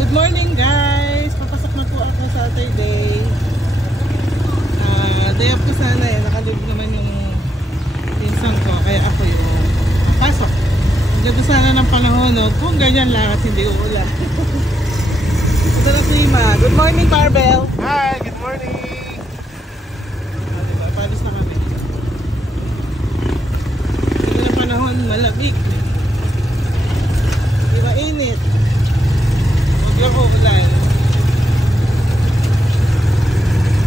Good morning guys! Papasok na po ako sa Saturday. Day off ko sana eh. Nakalib naman yung pinsan ko. Kaya ako yung papasok. Ganda sana ng panahon. No? Kung ganyan lang at hindi uulan. Ito na si Ima. Good morning Barbell! Hi! Good morning! Palis na kami. Ganda ng panahon. Malamig. Di ba init? Huwag lang uulan.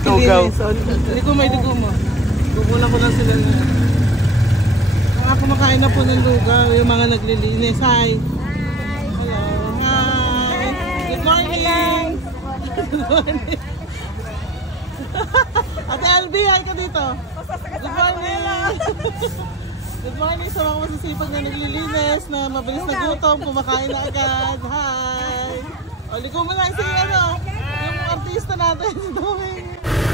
Go. Hindi ko may dugo mo. Kukunan ko lang sila na. Mga kumakain na po ng lugaw, yung mga naglilinis. Hi! Hello! Hi! Good morning! Good morning! Ate Albi, hi ka dito! Good morning! Good morning sa mga masisipag na naglilinis, na mabilis na gutom, kumakain na agad. Hi! O, ligo mo lang si ano, yung artista natin, si Doming.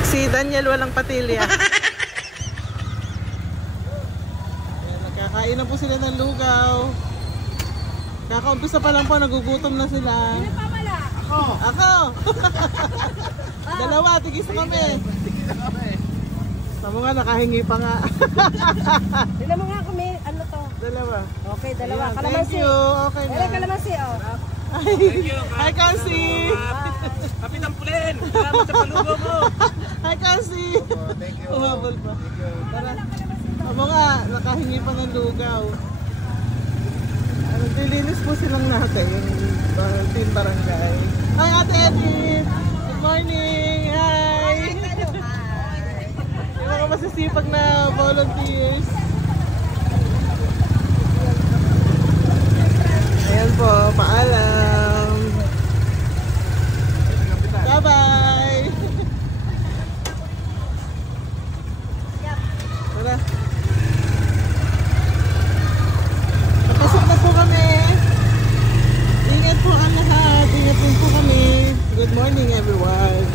Si Daniel walang patilya. Ayan, nagkakain na po sila ng lugaw. Kakaumpisa pa lang po, nagugutom na sila. Sino pa wala? Ako! Dalawa, tigis na kami. Tama nga, nakahingi pa nga. Dila mo nga kung may ano to. Dalawa. Okay, dalawa. Ayan, Kalamansi. thank you. Okay na. Wala kalamansi, oh. Hi, Kasi! Kapit ang pulen! Salamat sa palugaw mo! Hi, Kasi! Thank you! Umabol pa. Tara. Amo nga, nakahingi pa ng lugaw. Naglilinis po silang natin, yung team barangay. Hi, Ate Edith! Good morning! Hi! Yung mga masisipag na volunteers. Ayan po, paalam! Bye-bye! Tara! Papasok na po kami! Ingat po ang lahat! Ingat din po kami! Good morning everyone!